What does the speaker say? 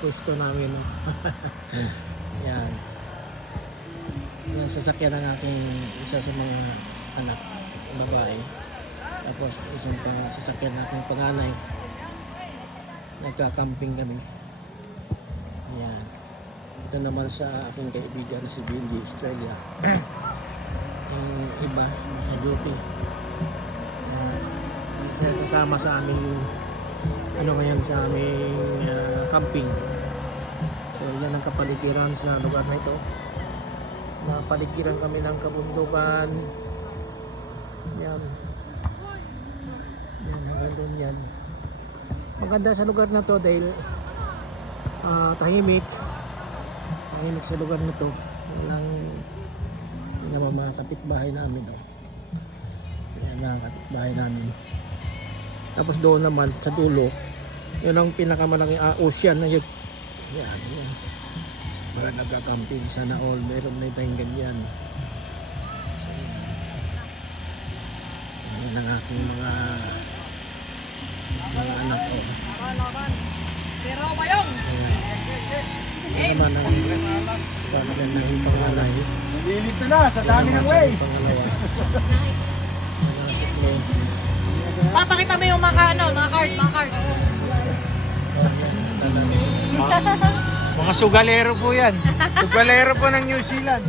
pwesto namin. Yan. Yung sasakyan ng aking isa sa mga anak, babae. Tapos isang sasakyan ng aking panganay. Nagka-camping kami. Yan. Ito naman sa aking kaibigan na si Benji Australia. Yung iba, duty. Kasama sa aming ano ngayon sa aming camping. So yan ang kapaligiran sa lugar na ito. Napaligiran kami ng kabundukan. Yan. Yan, hanggang doon yan. Maganda sa lugar na to dahil tahimik. Tahimik sa lugar na to. Walang mga kapitbahay namin. Oh. Yan ang kapitbahay namin. Tapos doon naman sa dulo, yun ang pinakamalaking ocean na yun. Yan, yan. Mga nagka-camping sana all, meron na tayong ganyan. So, yan ang aking mga anak ko. Pero bayong! Yan naman ang pangalan pangalay. Nalilit na sa dami ng way. Pangalawa. Papakita mo yung mga card. Mga sugalero po yan. Sugalero po ng New Zealand.